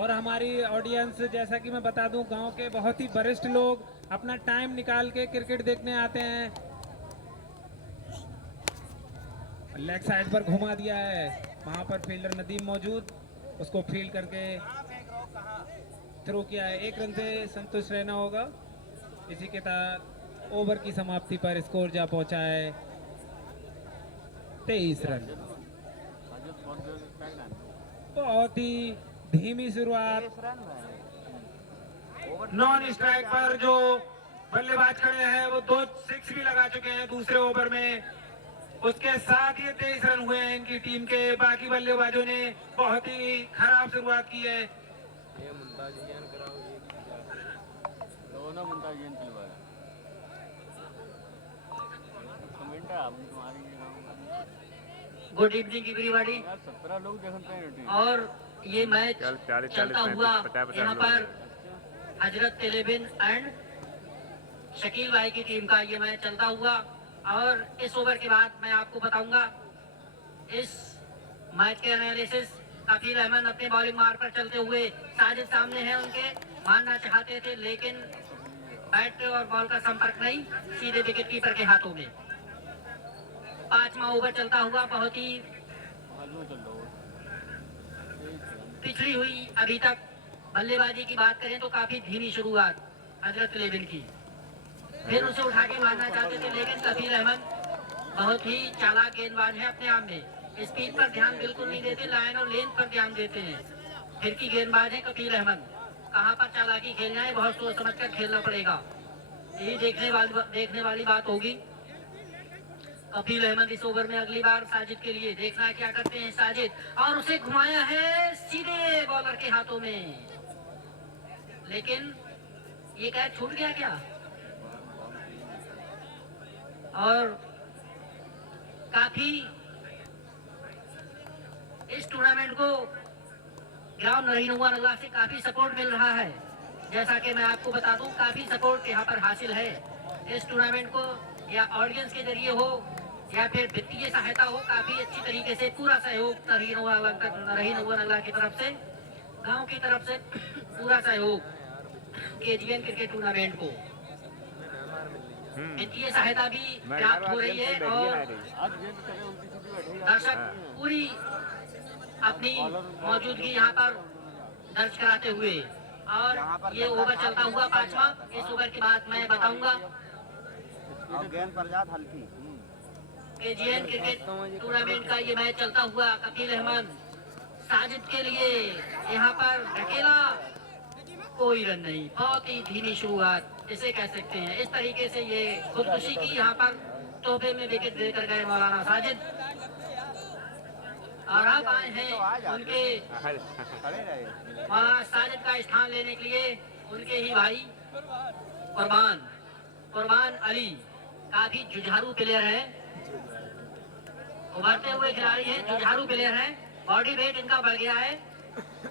और हमारी ऑडियंस, जैसा कि मैं बता दूं, गांव के बहुत ही वरिष्ठ लोग अपना टाइम निकाल के क्रिकेट देखने आते हैं। लेग साइड पर घुमा दिया है, वहां पर फील्डर नदीम मौजूद, उसको फील्ड करके थ्रो किया है। 1 रन से संतुष्ट रहना होगा। इसी के तहत ओवर की समाप्ति पर स्कोर जा पहुंचा है 23 रन। बहुत ही धीमी शुरुआत। नॉन स्ट्राइक पर जो बल्लेबाज खड़े हैं वो 2 6 भी लगा चुके हैं दूसरे ओवर में। उसके साथ ये 23 रन हुए हैं इनकी टीम के। बाकी बल्लेबाजों ने बहुत ही खराब शुरुआत की है। Good evening everybody. 17 लोग देखते हैं और ये मैच चलता हुआ यहाँ पर हजरत तेलेबिन एंड शकील भाई की टीम का ये मैच चलता हुआ। और इस ओवर के बाद मैं आपको बताऊंगा इस मैच के एनालिसिस। कफील अहमद अपने बॉलिंग मार्ग पर चलते हुए, साजिद सामने है उनके, मारना चाहते थे लेकिन बैट और बॉल का संपर्क नहीं, सीधे विकेट कीपर के हाथों में। 5वां ओवर चलता हुआ बहुत ही पिछड़ी हुई अभी तक। बल्लेबाजी की बात करें तो काफी धीमी शुरुआत हजरत लेविन की। फिर उसे उठा के मारना चाहते थे लेकिन कफील अहमद बहुत ही चालाक गेंदबाज है अपने आप में। स्पीड पर ध्यान बिल्कुल नहीं देते, लाइन और लेंथ पर ध्यान देते हैं। फिर की गेंदबाज है कफील अहमद। कहाँ पर चालाकी खेलना है, बहुत सोच समझ कर खेलना पड़ेगा। यही देखने वाली बात होगी। कफील अहमद इस ओवर में अगली बार साजिद के लिए देखना है क्या करते हैं साजिद। और उसे घुमाया है सीधे बॉलर के हाथों में, लेकिन ये कैच छूट गया क्या? और काफी इस टूर्नामेंट को ग्राउंड नरीनुआ नगला से काफी सपोर्ट मिल रहा है। जैसा कि मैं आपको बता दूं, काफी सपोर्ट यहाँ पर हासिल है इस टूर्नामेंट को, या ऑडियंस के जरिए हो या फिर वित्तीय सहायता हो। काफी अच्छी तरीके से पूरा सहयोग नरीनुआ नगला की तरफ से, गांव की तरफ से पूरा सहयोग केजीएन क्रिकेट टूर्नामेंट को। वित्तीय सहायता भी प्राप्त हो रही है और दर्शक पूरी अपनी मौजूदगी यहाँ पर दर्ज कराते हुए। और ये ओवर चलता हुआ 5वां। इस ओवर के बाद मैं बताऊंगा गेंद पर जात हल्की केजीएन क्रिकेट टूर्नामेंट का ये मैच चलता हुआ। कफील अहमद साजिद के लिए यहाँ पर ढकेला, कोई रन नहीं। बहुत ही धीमी शुरुआत इसे कह सकते हैं। इस तरीके से ये खुदकुशी की यहाँ पर तोहफे में विकेट देकर गए मौलाना साजिद। और अब आए हैं उनके मौलाना साजिद का स्थान लेने के लिए उनके ही भाई कुर्बान अली। काफी जुझारू प्लेयर है, उभरते हुए खिलाड़ी है, जुझारू प्लेयर है। बॉडी वेट इनका बढ़ गया है,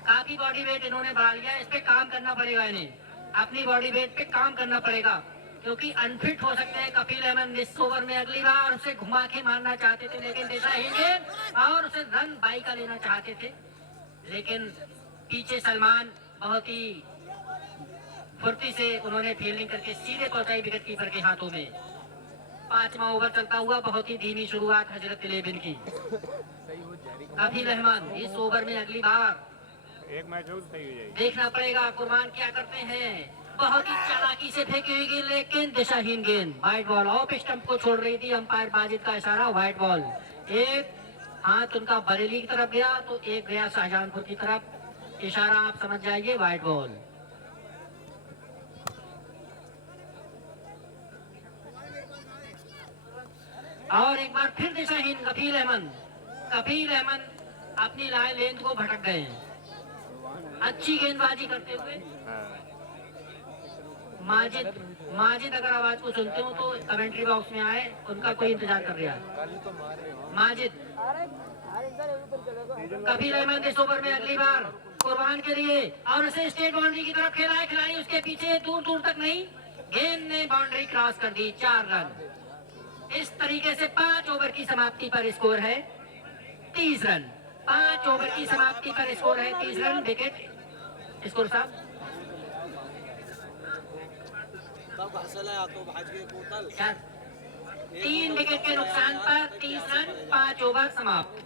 काफी बॉडी वेट इन्होंने बढ़ा लिया है। इस पे काम करना पड़ेगा, इन्हें अपनी बॉडी वेट पे काम करना पड़ेगा, क्योंकि अनफिट हो सकते हैं। कफील अहमद इस ओवर में अगली बार उसे घुमा के मारना चाहते थे लेकिन दिशाहीन गेंद, और उसे रन बाई का लेना चाहते थे लेकिन पीछे सलमान बहुत ही फुर्ती से उन्होंने फील्डिंग करके सीधे पहुंचाई विकेट कीपर के हाथों में। 5वां ओवर चलता हुआ बहुत ही धीमी शुरुआत हजरत लेबिन की। कफील अहमद इस ओवर में अगली बार एक मैच सही हो जाएगी, देखना पड़ेगा कुर्बान क्या करते हैं। बहुत ही चालाकी से फेंकी हुई गेंद लेकिन दिशाहीन गेंद, व्हाइट बॉल। ऑफ स्टंप को छोड़ रही थी अंपायर बाजिद का इशारा, व्हाइट बॉल। एक हाथ उनका बरेली की तरफ गया तो एक गया शाहजहानपुर की तरफ, इशारा आप समझ जाइए, व्हाइट बॉल। और एक बार फिर दिशाहीन कफील अहमद अपनी लाइन लेंथ को भटक गए हैं अच्छी गेंदबाजी करते हुए। माजिद अगर आवाज को सुनते हो तो कमेंट्री बॉक्स में आए, उनका कोई इंतजार कर रहा है। माजिद कफील अहमद इस ओवर में अगली बार कुर्बान के लिए, और उसे स्टेट बाउंड्री की तरफ खेला है खिलाड़ी, उसके पीछे दूर तक नहीं, गेंद ने बाउंड्री क्रॉस कर दी। 4 रन। इस तरीके से 5 ओवर की समाप्ति पर स्कोर है 30 रन। 5 ओवर की समाप्ति पर स्कोर है 30 रन। विकेट स्कोर साहब। चार 3 विकेट के नुकसान पर 30 रन, 5 ओवर समाप्त।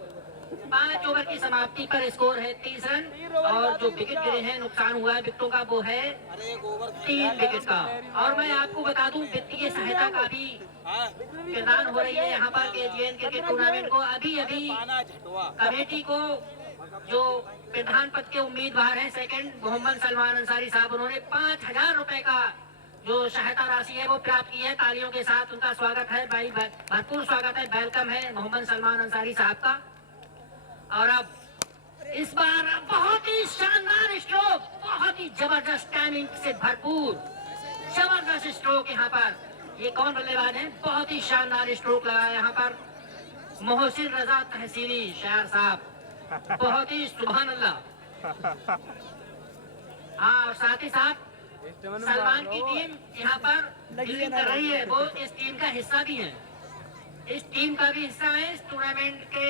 5 ओवर की समाप्ति पर स्कोर है 30 रन और जो विकेट गिरे हैं, नुकसान हुआ है विकेटों का, वो है 3 विकेट का। और मैं आपको बता दूं, वित्तीय सहायता का भी प्रदान हो रही है यहाँ पर KGN क्रिकेट टूर्नामेंट को। अभी अभी कमेटी को जो प्रधान पद के उम्मीदवार हैं सेकंड, मोहम्मद सलमान अंसारी साहब, उन्होंने 5,000 रुपए का जो सहायता राशि है वो प्राप्त की है। तालियों के साथ उनका स्वागत है भाई, भरपूर स्वागत है, वेलकम है मोहम्मद सलमान अंसारी साहब का। और अब इस बार बहुत ही शानदार स्ट्रोक, बहुत ही जबरदस्त टाइमिंग से भरपूर जबरदस्त स्ट्रोक यहाँ पर। ये कौन बल्लेबाज है? बहुत ही शानदार स्ट्रोक लगा यहाँ पर मोहसिन रजा तहसीनी शायर साहब, बहुत ही सुभान अल्लाह। हाँ, और साथ ही साथ सलमान की टीम यहाँ पर फील्डिंग कर रही है, वो इस टीम का हिस्सा भी है, इस टीम का भी हिस्सा है इस टूर्नामेंट के।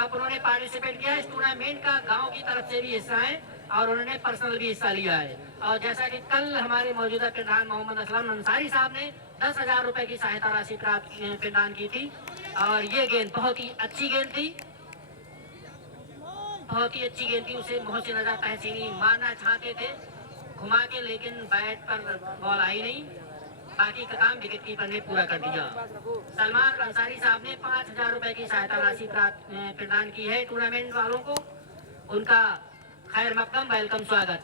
अब उन्होंने पार्टिसिपेट किया इस टूर्नामेंट का, गांव की तरफ से भी हिस्सा है और उन्होंने पर्सनल भी हिस्सा लिया है। और जैसा कि कल हमारे मौजूदा प्रधान मोहम्मद असलम अंसारी साहब ने 10,000 रुपए की सहायता राशि प्राप्त प्रदान की थी। और ये गेंद बहुत ही अच्छी गेंद थी, बहुत ही अच्छी गेंद थी। उसे मोहसिन रजा तहसीनी मारना चाहते थे घुमा के, लेकिन बैट पर बॉल आई नहीं। बाकी का काम विकेट कीपर ने पूरा कर दिया। सलमान अंसारी साहब ने 5,000 रुपए की सहायता राशि प्रदान की है टूर्नामेंट वालों को। उनका खैर मकदम, वेलकम, स्वागत।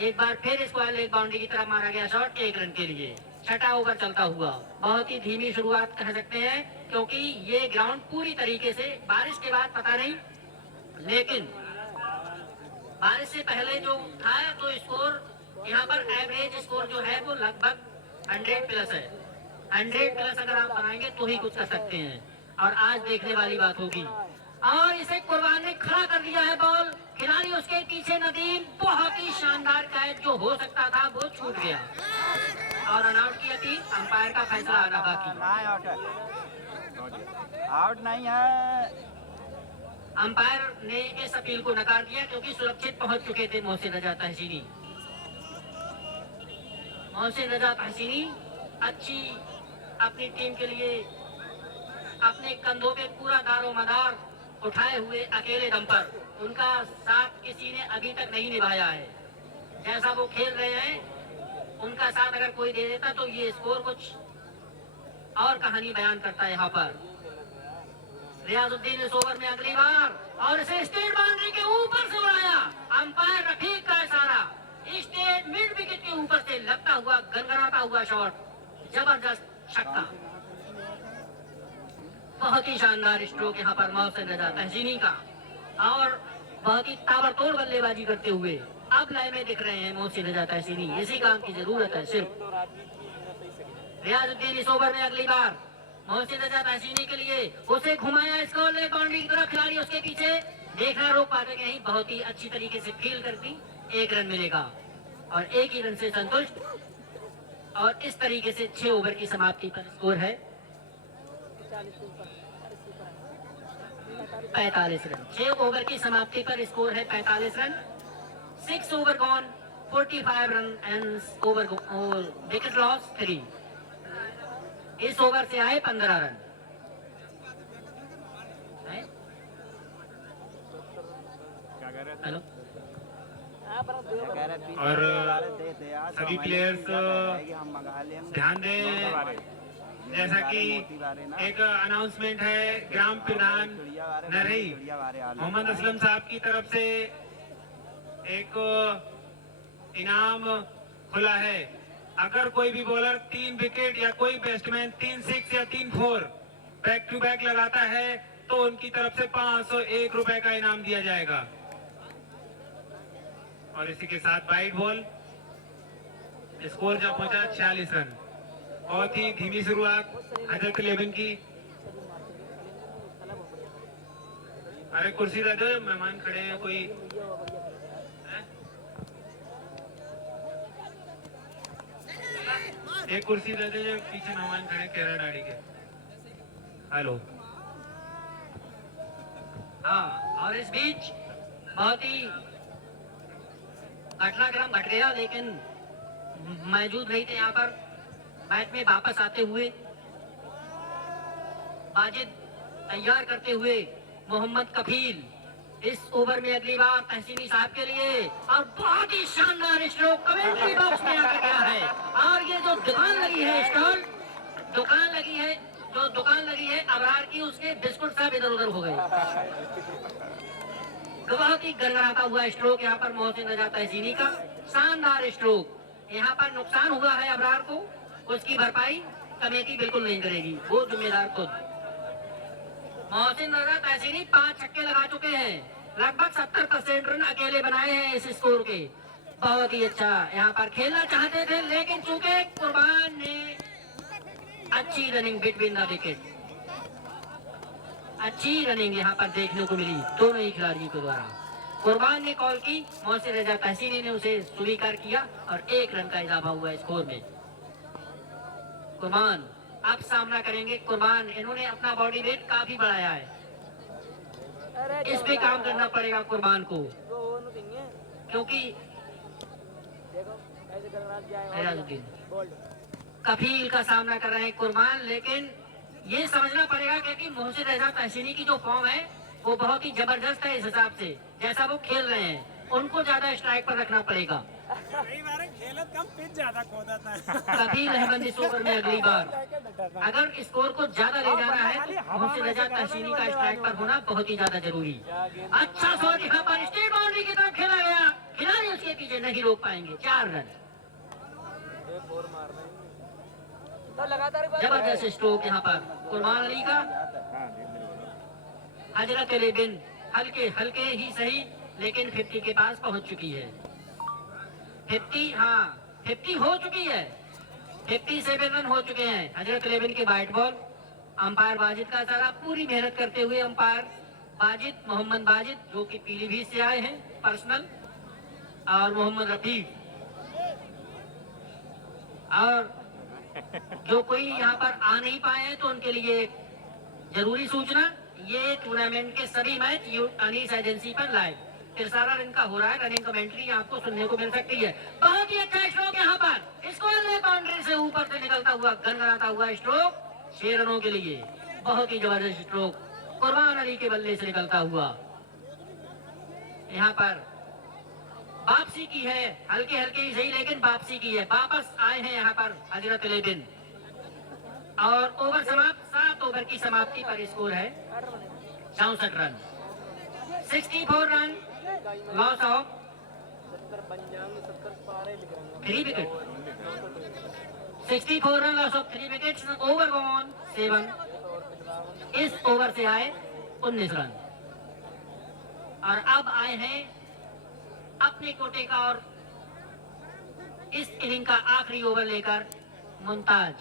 एक बार फिर स्क्वायर लेग बाउंड्री की तरफ मारा गया शॉट 1 रन के लिए। 6वां ओवर चलता हुआ, बहुत ही धीमी शुरुआत कह सकते हैं क्योंकि ये ग्राउंड पूरी तरीके से बारिश के बाद पता नहीं, लेकिन बारिश से पहले जो था तो स्कोर यहाँ पर एवरेज स्कोर जो है वो लगभग 100 प्लस है। 100 प्लस अगर आप बनाएंगे तो ही कुछ कर सकते हैं, और आज देखने वाली बात होगी। और इसे कुर्बान ने खड़ा कर दिया है बॉल, खिलाड़ी उसके पीछे नदीम, बहुत ही शानदार कैच जो हो सकता था वो छूट गया और रनआउट की अपील, अंपायर का फैसला आना बाकी। आउट नहीं है, अंपायर ने इस अपील को नकार दिया क्योंकि सुरक्षित पहुंच चुके थे मोहसिन रजा तहसीनी। मोहसिन रजा तहसीनी अच्छी अपनी टीम के लिए अपने कंधों पे पूरा दारोमदार उठाए हुए अकेले दम पर, उनका साथ किसी ने अभी तक नहीं निभाया है। जैसा वो खेल रहे हैं उनका साथ अगर कोई दे देता तो ये स्कोर कुछ और कहानी बयान करता है। यहाँ पर रियाजुद्दीन इस ओवर में अगली बार, और इसे स्टेट बाउंड्री के ऊपर से उड़ाया। अंपायर रफीक का इशारा, स्टेट मिड विकेट के ऊपर से लगता हुआ गनगनाता हुआ शॉट, जबरदस्त छक्का। बहुत ही शानदार स्ट्रोक यहाँ पर मोहसिन रजा तहसीनी का, और बहुत ही ताबड़तोड़ बल्लेबाजी करते हुए अब लय में दिख रहे हैं मोहसिन रजा तहसीनी। इसी काम की जरूरत है सिर्फ। रियाजुद्दीन इस ओवर में अगली बार, मोहसिन रजा तहसीनी के लिए उसे घुमाया स्क्वायर लेग बाउंड्री की तरफ, खिलाड़ी उसके पीछे, देखना रोक पाते नहीं, बहुत ही अच्छी तरीके से फील कर दी। 1 रन मिलेगा और 1 ही रन से संतुष्ट। और इस तरीके से 6 ओवर की समाप्ति पर स्कोर है 45 रन। 6 ओवर की समाप्ति पर स्कोर है 45 run. 6 over gone, 45 run and over wicket loss 3। इस ओवर से आए 15 रन। हेलो, और सभी प्लेयर्स ध्यान दें, जैसा कि एक अनाउंसमेंट है ग्राम प्रधान नरही मोहम्मद असलम साहब की तरफ से एक इनाम खुला है। अगर कोई भी बॉलर 3 विकेट या कोई बैट्समैन 3 6 या 3 4 बैक टू बैक लगाता है तो उनकी तरफ से 501 रुपए का इनाम दिया जाएगा। और इसी के साथ वाइड बॉल, स्कोर जब पहुंचा 46 रन। बहुत ही धीमी शुरुआत हजरत 11 की। अरे कुर्सी दे दो, मेहमान खड़े हैं कोई। एक कुर्सी दे दे, पीछे मेहमान खड़े केरला डाड़ी के। हेलो, हाँ, और इस बीच बहुत ही घटनाक्रम घट गया, लेकिन मौजूद नहीं थे यहाँ पर। मैच में वापस आते हुए वाजिद तैयार करते हुए मोहम्मद कफील इस ओवर में अगली बार तहसीनी साहब के लिए, और बहुत ही शानदार स्ट्रोक कमेंट्री बॉक्स में आकर गया है। और ये जो दुकान लगी है, स्टॉल दुकान लगी है, जो दुकान लगी है अबरार की, उसके बिस्कुट सब इधर उधर हो गए। बहुत ही गड़गड़ाता हुआ स्ट्रोक यहाँ पर मोहसिन रजा तहसीनी का, शानदार स्ट्रोक। यहाँ पर नुकसान हुआ है अबरार को, उसकी भरपाई कमेटी बिल्कुल नहीं करेगी, वो जिम्मेदार खुद। मोहसिन रजा तहसीनी 5 छक्के लगा चुके हैं, लगभग 70% रन अकेले बनाए हैं इस स्कोर के। बहुत ही अच्छा यहाँ पर खेलना चाहते थे, लेकिन चूंकि कुर्बान ने अच्छी रनिंग बिटवीन द विकेट, अच्छी रनिंग यहाँ पर देखने को मिली दोनों ही खिलाड़ियों के द्वारा। कुर्बान ने कॉल की, मोहसिन रजा तहसीनी ने उसे स्वीकार किया और 1 रन का इजाफा हुआ स्कोर में। कुर्बान अब सामना करेंगे। कुर्बान, इन्होंने अपना बॉडी वेट काफी बढ़ाया है, इस पे काम करना पड़ेगा कुर्बान को, क्योंकि कफील का सामना कर रहे हैं कुर्बान। लेकिन ये समझना पड़ेगा क्योंकि मोहसिन रजा तहसीनी की जो फॉर्म है वो बहुत ही जबरदस्त है। इस हिसाब से जैसा वो खेल रहे हैं, उनको ज्यादा स्ट्राइक पर रखना पड़ेगा। कफील अहमद इस ओवर में अगली बार अगर स्कोर को ज्यादा ले जाना है, मोहसिन रजा तहसीनी का स्ट्राइक पर होना बहुत ही ज्यादा जरूरी। अच्छा शॉट यहाँ पर स्ट्रेट बाउंड्री की तरफ खेला गया, खिलाड़ी उसके पीछे नहीं रोक पाएंगे। 4 रन, जबरदस्त स्ट्रोक यहाँ पर कुर्बान अली का। हजरत अली बिन हल्के हल्के ही सही, लेकिन 50 के पास पहुंच चुकी है। 50, हाँ 50 हो चुकी है, 57 रन हो चुके हैं। हजरत अली बिन के वाइट बॉल, अंपायर वाजिद का सारा पूरी मेहनत करते हुए अंपायर वाजिद, मोहम्मद वाजिद जो कि पीलीभीत से आए हैं पर्सनल, और मोहम्मद रफीक, और जो कोई यहाँ पर आ नहीं पाए हैं तो उनके लिए एक जरूरी सूचना, ये टूर्नामेंट के सभी मैच अनीस एजेंसी पर लाइव तिरसारा रन का हो रहा है। रनिंग कमेंट्री आपको सुनने को मिल सकती है। बहुत ही अच्छा स्ट्रोक यहाँ पर, इसको बाउंड्री से ऊपर से निकलता हुआ गनगनाता हुआ स्ट्रोक 6 रनों के लिए। बहुत ही जबरदस्त स्ट्रोक कुर्बान अली के बल्ले से निकलता हुआ। यहाँ पर वापसी की है, हल्के हल्के ही सही, लेकिन वापसी की है। वापस आए हैं यहाँ पर हजरत अली बिन, और ओवर समाप्त। 7 ओवर की समाप्ति पर स्कोर है 64 run, 64 run, loss of 3 wicket, 64 run, loss of 3 wicket, over gone 7। इस ओवर से आए 19 रन, और अब आए हैं अपने कोटे का और इस इनिंग का आखिरी ओवर लेकर मुमताज।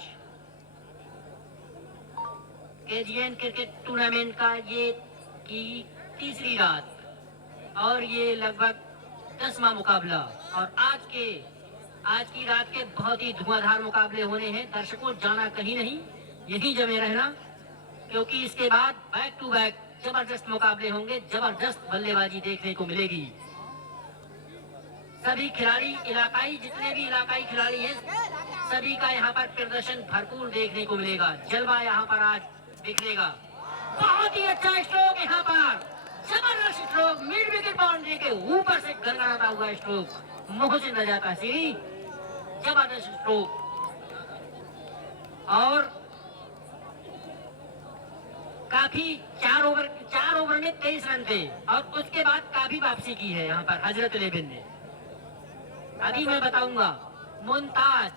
केजीएन क्रिकेट टूर्नामेंट का ये की तीसरी रात, और ये लगभग 10वां मुकाबला, और आज की रात के बहुत ही धुआंधार मुकाबले होने हैं। दर्शकों जाना कहीं नहीं, यहीं जमे रहना, क्योंकि इसके बाद बैक टू बैक जबरदस्त मुकाबले होंगे, जबरदस्त बल्लेबाजी देखने को मिलेगी। सभी खिलाड़ी इलाकाई, जितने भी इलाकाई खिलाड़ी हैं, सभी का यहाँ पर प्रदर्शन भरपूर देखने को मिलेगा। जलवा यहाँ पर आज दिखलेगा। बहुत ही अच्छा स्ट्रोक यहाँ पर, जबरदस्त स्ट्रोक, मिड विकेट बाउंड्री के ऊपर से गनगनाता हुआ स्ट्रोक मोहसिन रजा तहसीनी, जबरदस्त स्ट्रोक। और काफी 4 ओवर में 23 रन थे, और उसके बाद काफी वापसी की है यहाँ पर हजरत अली बिन ने। अभी मैं बताऊंगा। मुमताज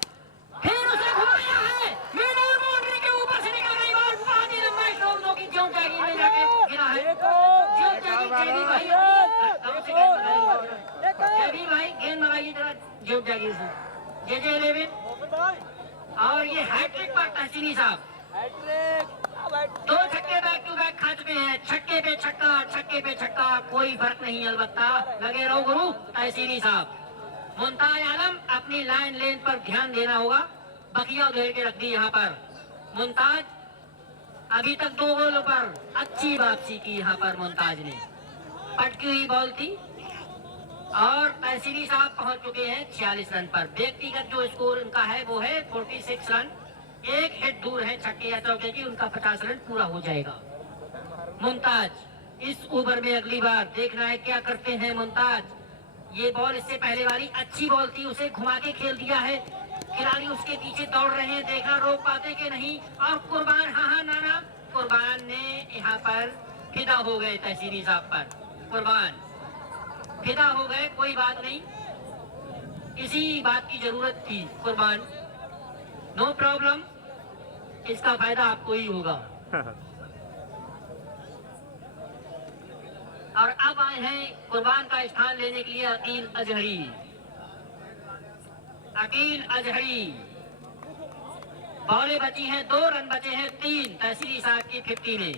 फिर उसे घुमाया है, मिडल बाउंड्री के ऊपर से निकल गई और बहुत ही लंबा स्ट्रोक जो कि ज्यों जागीर में जाके गिरा है। ज्यों जागीर, जेबी भाई गेंद लगाइए जरा ज्यों जागीर से, जे 11, और ये हैट्रिक पर तहसीनी साहब 2 छक्के बैक टू बैक खा चुके हैं। छक्के पे छक्का, छक्के पे छक्का, कोई फर्क नहीं, अलबत्ता लगे रहो गुरु तहसीनी साहब। मुमताज आलम, अपनी लाइन लेन पर ध्यान देना होगा, बकिया उधेड़ के रख दी यहाँ पर। मुमताज अभी तक 2 गोलों पर अच्छी वापसी की यहाँ पर मुमताज ने। पटकी हुई बॉल थी, और तहसीनी साहब पहुंच चुके हैं 46 रन पर। व्यक्तिगत जो स्कोर उनका है वो है 46 रन। एक हिट दूर है छक्के या चौके की, उनका 50 रन पूरा हो जाएगा। मुमताज इस ओवर में अगली बार देखना है क्या करते हैं मुमताज। ये बॉल इससे पहले वाली अच्छी बॉल थी, उसे घुमा के खेल दिया है। खिलाड़ी उसके पीछे दौड़ रहे हैं, देखना रोक पाते कि नहीं। और कुर्बान, हाँ नाना कुर्बान ने यहाँ पर फिदा हो गए तहसीनी साहब पर। कुर्बान फिदा हो गए, कोई बात नहीं, इसी बात की जरूरत थी। कुर्बान नो प्रॉब्लम, इसका फायदा आपको ही होगा। और अब आए हैं कुर्बान का स्थान लेने के लिए अकील अजहरी। अकील अजहरी, बॉलें बची हैं 2 रन बचे हैं 3 तहसीनी साहब की 50 में।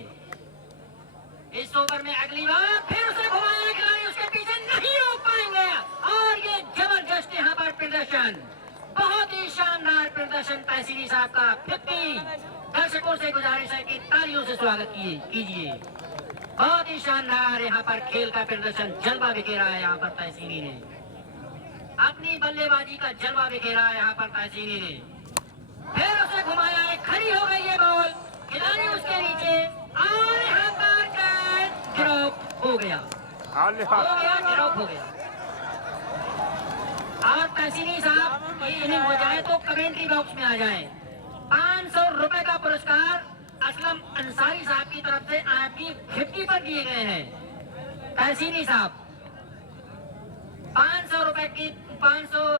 इस ओवर में अगली बार फिर उसे घुमाया खिलाड़ी, उसके पीछे नहीं रोक पाएंगे। और ये जबरदस्त यहाँ पर प्रदर्शन, बहुत ही शानदार प्रदर्शन तहसीनी साहब का 50। दर्शकों से गुजारिश है कि तालियों से स्वागत कीजिए। बहुत ही शानदार यहाँ पर खेल का प्रदर्शन, जलवा बिखेरा है यहाँ पर तहसीनी ने। अपनी बल्लेबाजी का जलवा बिखेरा है यहाँ पर तहसीनी ने। फिर उसे घुमाया है, खड़ी हो गई है बॉल, खिलाड़ी उसके नीचे, और यहाँ पर ड्रॉप हो गया, ड्रॉप हो गया। और तहसीनी साहब ये इनिंग हो जाए तो कमेंट्री बॉक्स में आ जाए। 500 रुपए का पुरस्कार असलम अंसारी साहब की तरफ से आपकी 50 पर दिए गए हैं। तहसीनी साहब 500 रुपए की 500